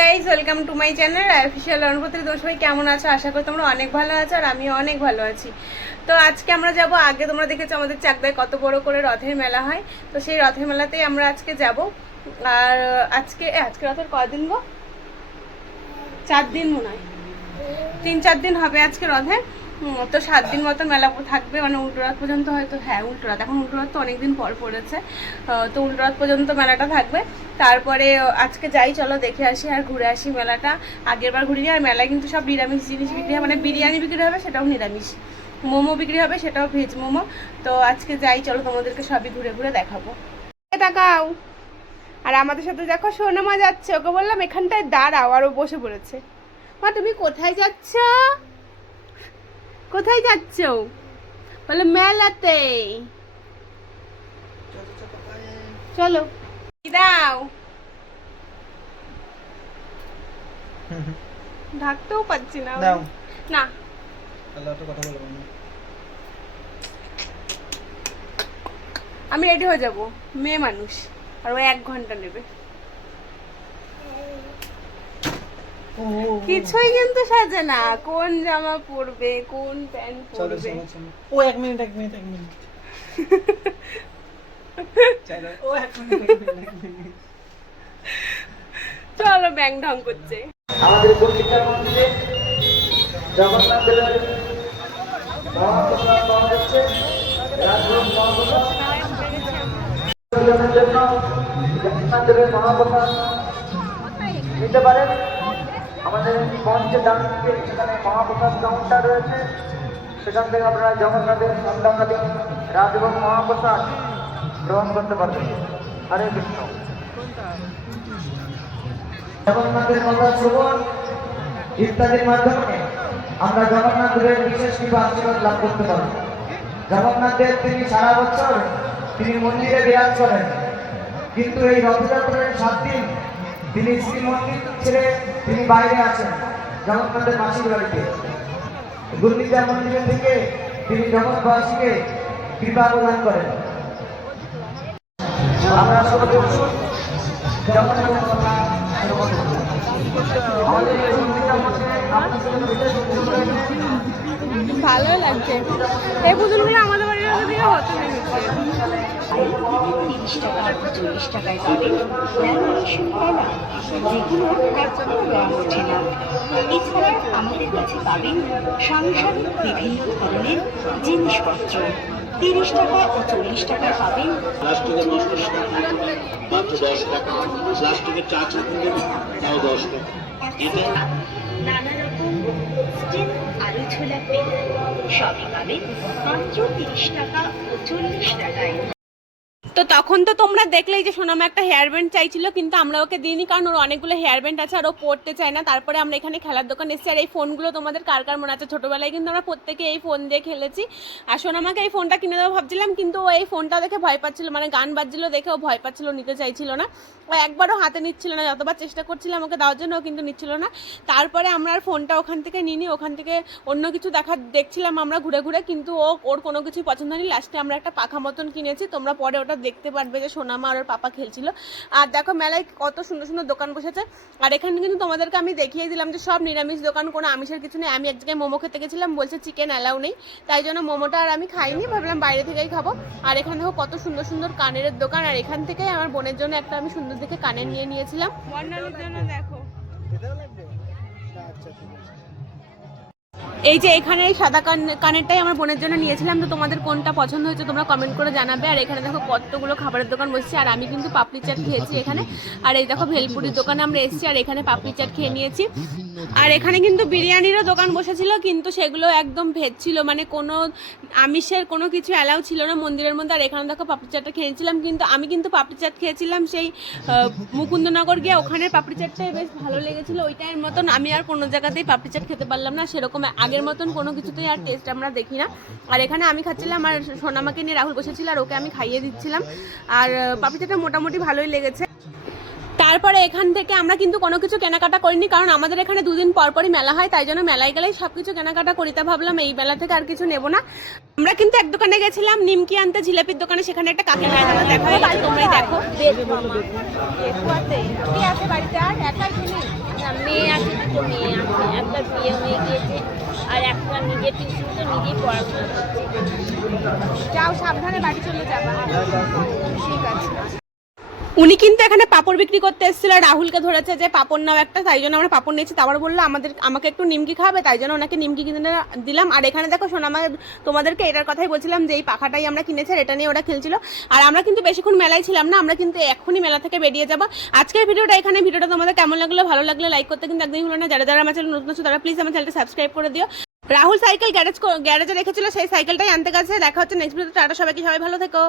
Guys, welcome to my channel official অনুভূতি। তোমরা সবাই কেমন আছো? আশা করি তোমরা অনেক ভালো আছো আর আমিও অনেক ভালো আছি। তো আজকে আমরা যাব, আগে তোমরা দেখেছো আমাদের চাকদায় কত বড় করে রথের মেলা হয়, তো সেই রথের মেলাতেই আমরা আজকে যাব। আর আজকে রথের কয়দিন গো? 4 দিন মনে হয়, 3-4 দিন হবে আজকে রথের। তো 7 দিন মতো মেলা থাকবে, মানে উল্টো রথ পর্যন্ত হয়তো। হ্যাঁ, উল্টো রথ, এখন উল্টো রথ তো অনেকদিন পর পড়েছে। তো উল্টো রথ পর্যন্ত মেলাটা থাকবে। তারপরে আজকে যাই, চলো দেখে আসি আর ঘুরে আসি মেলাটা। আগের বার ঘুরিনি। আর মেলায় কিন্তু সব নিরামিষ জিনিস বিক্রি হয়, মানে বিরিয়ানি বিক্রি হবে সেটাও নিরামিষ, মোমো বিক্রি হবে সেটাও ভেজ মোমো। তো আজকে যাই, চলো তোমাদেরকে সবই ঘুরে ঘুরে দেখাবো। তাকাও। আর আমাদের সাথে দেখো সোনামা যাচ্ছে, ওকে বললাম এখানটায় দাঁড়াও, আর ও বসে পড়েছে। মা তুমি কোথায় যাচ্ছ? কোথায় যাচ্ছ? বলে মেলাতে। চলো দাও, ঢাকতেও পাচ্ছি না না। আমি রেডি হয়ে যাব, মেয়ে মানুষ, আর ও 1 ঘন্টা নেবে। কিছুই কিন্তু সাজে না, কোন জামা পরবে, কোন প্যান্ট পরবে। ও 1 মিনিট চলো, ব্যাং ঢং করছে। আমাদের পত্রিকার মধ্যে জগন্নাথ দেবের মহাপ্রসাদ পাওয়া যাচ্ছে। রাজভোগ মহাপ্রসাদ জন্য জগন্নাথ দেবের মহাপ্রসাদ নিতে পারেন। আমাদের মঞ্চের ডান দিকে সেখানে মহাপ্রসাদ কাউন্টার রয়েছে, সেখান থেকে আপনারা জগন্নাথের সন্ধ্যাকালী রাজভোগ মহাপ্রসাদ গ্রহণ করতে পারবেন। হরে কৃষ্ণ। জগন্নাথের কথা শ্রবণ ইত্যাদির মাধ্যমে আমরা জগন্নাথ দেবের বিশেষ কৃপা আশীর্বাদ লাভ করতে পারি। জগন্নাথ দেব তিনি সারা বছর তিনি মন্দিরে বিরাজ করেন, কিন্তু এই রথযাত্রার 7 দিন তিনি শ্রীমন্দির ছেড়ে তিনি বাইরে আছেন, জগন্নাথের মাসির বাড়িতে। গুন্ডিচা মন্দির থেকে তিনি জগৎবাসীকে কৃপা প্রদান করেন। আমরা সকলে জগন্নাথের কথা ভালো লাগছে এই পুতুলগুলো, আমাদের বাড়ির দিকে হতে লেগেছে। 30 টাকা 40 টাকায় পাবেন ল্যামিনেশন কলা, যেগুলো এখনো রং ওঠে না। এছাড়া আমাদের কাছে পাবেন সাংসারিক বিভিন্ন ধরনের জিনিসপত্র। 30 টাকা ও 40 টাকায় পাবেন প্লাস্টিকের মশলা মাত্র 10 টাকা, প্লাস্টিকের চা চাপুন তাও 10 টাকা। এটা নানা রকম স্টিল আলু ছোলা পেন, সবই পাবেন মাত্র 30 টাকা ও 40 টাকায়। তো তখন তো তোমরা দেখলেই যে সোনামা একটা হেয়ার ব্যান্ড চাইছিল, কিন্তু আমরা ওকে দিইনি, কারণ ওর অনেকগুলো হেয়ার ব্যান্ড আছে আর ও পড়তে চায় না। তারপরে আমরা এখানে খেলার দোকান এসেছি। আর এই ফোনগুলো তোমাদের কার কার মনে আছে, ছোটোবেলায় কিন্তু আমরা প্রত্যেকে এই ফোন দিয়ে খেলেছি। আর সোনামাকে এই ফোনটা কিনে দেবো ভাবছিলাম, কিন্তু ও এই ফোনটা দেখে ভয় পাচ্ছিল, মানে গান বাজছিল দেখে ও ভয় পাচ্ছিল, নিতে চাইছিল না। ও একবারও হাতে নিচ্ছিল না, যতবার চেষ্টা করছিলাম ওকে দেওয়ার জন্য, ও কিন্তু নিচ্ছিল না। তারপরে আমরা আর ফোনটা ওখান থেকে নিইনি, ওখান থেকে অন্য কিছু দেখছিলাম আমরা ঘুরে ঘুরে, কিন্তু ওর কোনো কিছুই পছন্দ হয়নি। লাস্টে আমরা একটা পাখা মতন কিনেছি, তোমরা পরে ওটা দেখতে পারবে যে সোনামা আর ওর পাপা খেলছিল। আর দেখো মেলায় কত সুন্দর সুন্দর দোকান বসেছে। আর এখানে কিন্তু তোমাদেরকে আমি দেখিয়ে দিলাম যে সব নিরামিষ দোকান, কোনো আমিষের কিছু নেই। আমি এক জায়গায় মোমো খেতে গেছিলাম, বলছে চিকেন অ্যালাউ নেই, তাই জন্য মোমোটা আর আমি খাইনি, ভাবলাম বাইরে থেকেই খাবো। আর এখানে দেখো কত সুন্দর সুন্দর কানের দোকান, আর এখান থেকেই আমার বোনের জন্য একটা আমি সুন্দর দেখে কানের নিয়ে নিয়েছিলাম। বর্ণালীর জন্য দেখো এই যে এখানে এই সাদা কানেরটাই আমার বোনের জন্য নিয়েছিলাম। তো তোমাদের কোনটা পছন্দ হয়েছে তোমরা কমেন্ট করে জানাবে। আর এখানে দেখো কতগুলো খাবারের দোকান বসছে, আর আমি কিন্তু পাপড়ি চাট খেয়েছি এখানে। আর এই দেখো ভেলপুরির দোকানে আমরা এসেছি, আর এখানে পাপড়ি চাট খেয়ে নিয়েছি। আর এখানে কিন্তু বিরিয়ানিরও দোকান বসেছিল, কিন্তু সেগুলো একদম ভেজ ছিল, মানে কোনো আমিষের কোনো কিছু অ্যালাউ ছিল না মন্দিরের মধ্যে। আর এখানে দেখো পাপড়ি চাটটা খেয়েছিলাম, কিন্তু আমি কিন্তু পাপড়ি চাট খেয়েছিলাম সেই মুকুন্দনগর গিয়ে, ওখানের পাপড়ি চাটটাই বেশ ভালো লেগেছিল। ওইটার মতন আমি আর কোনো জায়গাতেই পাপড়ি চাট খেতে পারলাম না, সেরকম আগের মতন কোনো কিছুতেই আর টেস্ট আমরা দেখি না। আর এখানে আমি খাচ্ছিলাম, আর সোনামাকে নিয়ে রাহুল বসেছিল, আর ওকে আমি খাইয়ে দিচ্ছিলাম। আর পাপড়ি চাটটা মোটামুটি ভালোই লেগেছে। তারপরে এখান থেকে আমরা কিন্তু কোনো কিছু কেনাকাটা করিনি, কারণ আমাদের এখানে দুদিন পরপরই মেলা হয়, তাই জন্য মেলায় গেলেই সব কিছু কেনাকাটা করিতে ভাবলাম এই মেলা থেকে আর কিছু নেবো না। আমরা কিন্তু এক দোকানে গেছিলাম নিমকি আনতে, জিলাপির দোকানে, সেখানে একটা কাকিমা তোমার দেখা হলো, তোমরাই দেখো। কি আছে বাড়িতে আর একাই তুমি? মেয়ে আছে, দুটো মেয়ে আছে, একটা বিয়ে হয়ে গিয়েছে আর একটা নিজের টিউশন তো নিজেই পড়াশোনা করছে। যাও সাবধানে বাড়ি চলে যাবা। ঠিক আছে। উনি কিন্তু এখানে পাপড় বিক্রি করতে এসেছিল, আর রাহুলকে ধরেছে যে পাপড় নাও একটা, তাই জন্য আমরা পাপড় নিয়েছি। তারপর বললো আমাকে একটু নিমকি খাওয়াবে, তাই জন্য ওনাকে নিমকি কিনে দিলাম। আর এখানে দেখো সোনামা, তোমাদেরকে এটার কথাই বলছিলাম যে এই পাখাটাই আমরা কিনেছি, আর এটা নিয়ে ওরা খেলছিল। আর আমরা কিন্তু বেশিক্ষণ মেলায় ছিলাম না, আমরা কিন্তু এখনই মেলা থেকে বেরিয়ে যাবো। আজকের ভিডিওটা এখানে। ভিডিওটা তোমাদের কেমন লাগলো? ভালো লাগলে লাইক করতে কিন্তু একদমই ভুলো না। যারা আমার চ্যানেল নতুন আছে তারা প্লিজ আমার চ্যানেলটা সাবস্ক্রাইব করে দিও। রাহুল সাইকেল গ্যারেজে রেখেছিল, সেই সাইকেলটাই আনতে গেছে। দেখা হচ্ছে নেক্সট ভিডিওতে। টাটা, সবাই ভালো থেকো।